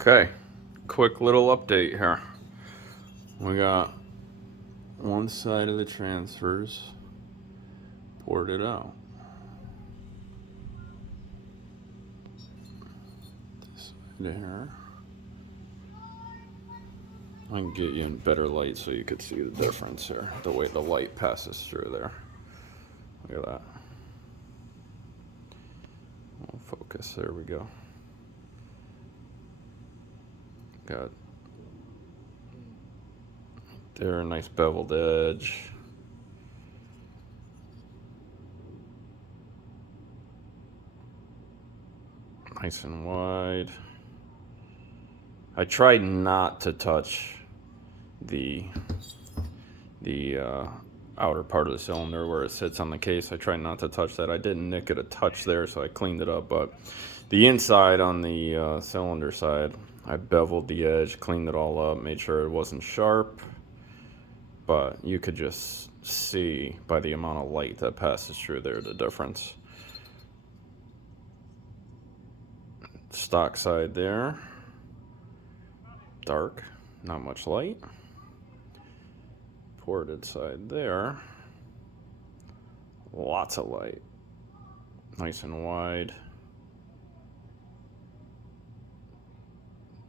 Okay, quick little update here. We got one side of the transfers ported out. This side here. I can get you in better light so you could see the difference here, the way the light passes through there. Look at that. We'll focus, there we go. Got there, a nice beveled edge. Nice and wide. I tried not to touch the outer part of the cylinder where it sits on the case. I tried not to touch that. I didn't nick it a touch there, so I cleaned it up. But the inside on the cylinder side, I beveled the edge, cleaned it all up, made sure it wasn't sharp. But you could just see by the amount of light that passes through there the difference. Stock side there, dark, not much light. Ported side there, lots of light, nice and wide.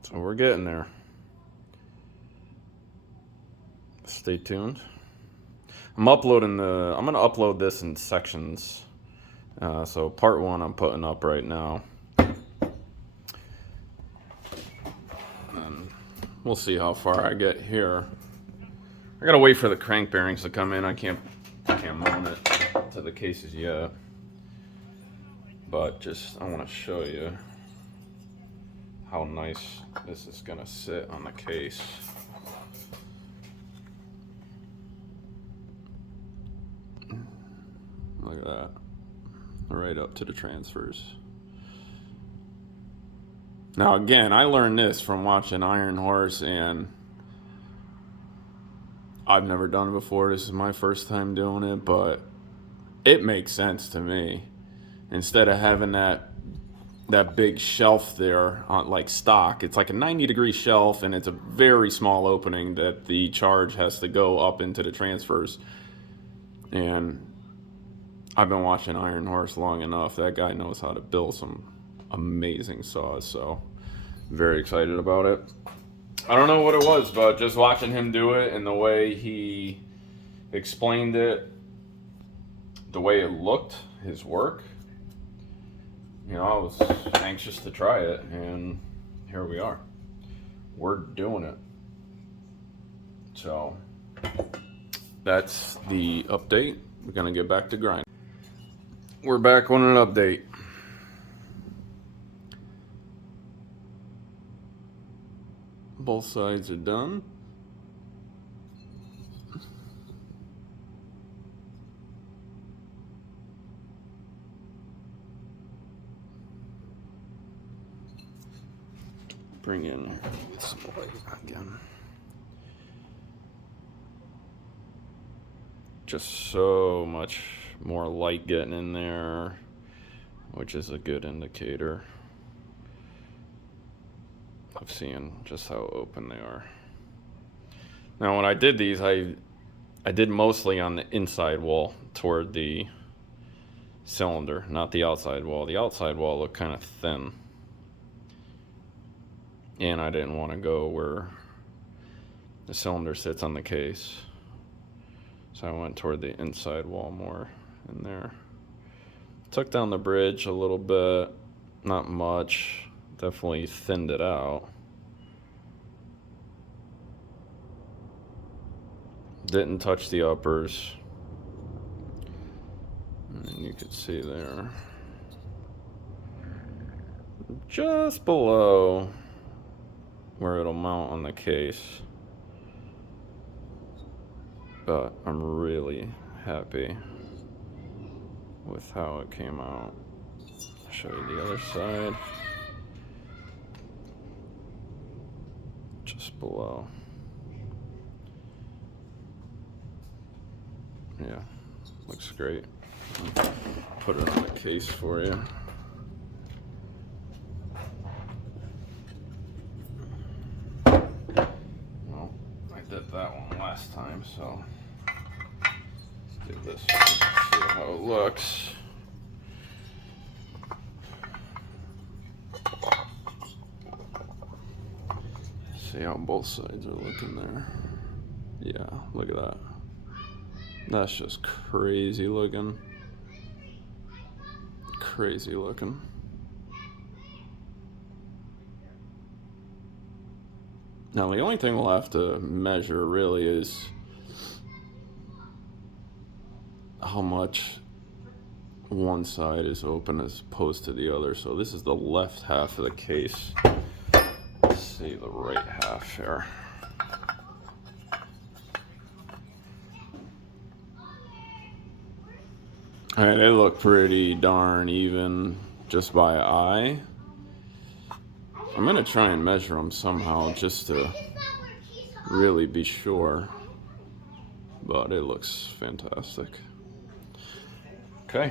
So we're getting there. Stay tuned. I'm gonna upload this in sections. So part one I'm putting up right now. And we'll see how far I get here. I gotta wait for the crank bearings to come in. I can't mount it to the cases yet. But I want to show you how nice this is gonna sit on the case. Look at that. Right up to the transfers. Now again, I learned this from watching Ironhorse, and I've never done it before. This is my first time doing it, but it makes sense to me. Instead of having that big shelf there on like stock, it's like a 90-degree shelf, and it's a very small opening that the charge has to go up into the transfers. And I've been watching Ironhorse long enough. That guy knows how to build some amazing saws, so very excited about it. I don't know what it was, but just watching him do it and the way he explained it, the way it looked, his work, I was anxious to try it, and here we are. We're doing it. So that's the update. We're gonna get back to grind. We're back on an update. Both sides are done. Bring in some light again. Just so much more light getting in there, which is a good indicator of seeing just how open they are. Now when I did these, I did mostly on the inside wall toward the cylinder, not the outside wall. The outside wall looked kind of thin, and I didn't want to go where the cylinder sits on the case, so I went toward the inside wall more in there. Took down the bridge a little bit, not much. Definitely thinned it out. Didn't touch the uppers. And you can see there, just below where it'll mount on the case. But I'm really happy with how it came out. I'll show you the other side. Just below. Yeah, looks great. Put it on the case for you. did that one last time, so let's do this one, see how it looks. See how both sides are looking there. Yeah, look at that. That's just crazy looking. Crazy looking. Now the only thing we'll have to measure really is how much one side is open as opposed to the other. So this is the left half of the case. Let's see the right half here. Alright, they look pretty darn even just by eye. I'm gonna try and measure them somehow just to really be sure. But it looks fantastic. Okay.